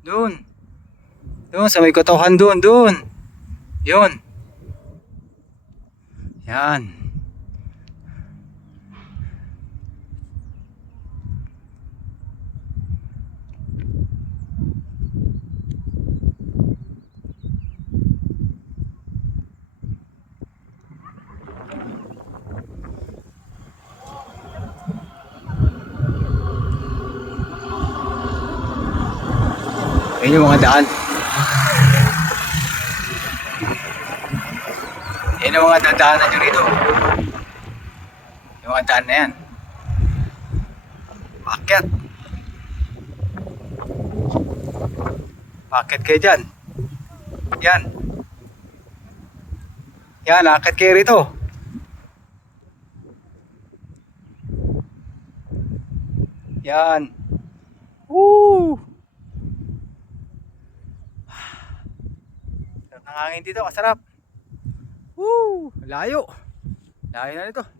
Doon. Doon sa may kotohan doon, doon. Yun. Yan. Ayun yung mga daan. Yan yung mga dadaanan nyo rito. Yung mga daan na yan. Bakit? Bakit kayo dyan? Yan. Yan, akit kayo rito. Yan. Woo! Sarap ng hangin dito, kasarap. Woo! Layo. Layo na nito.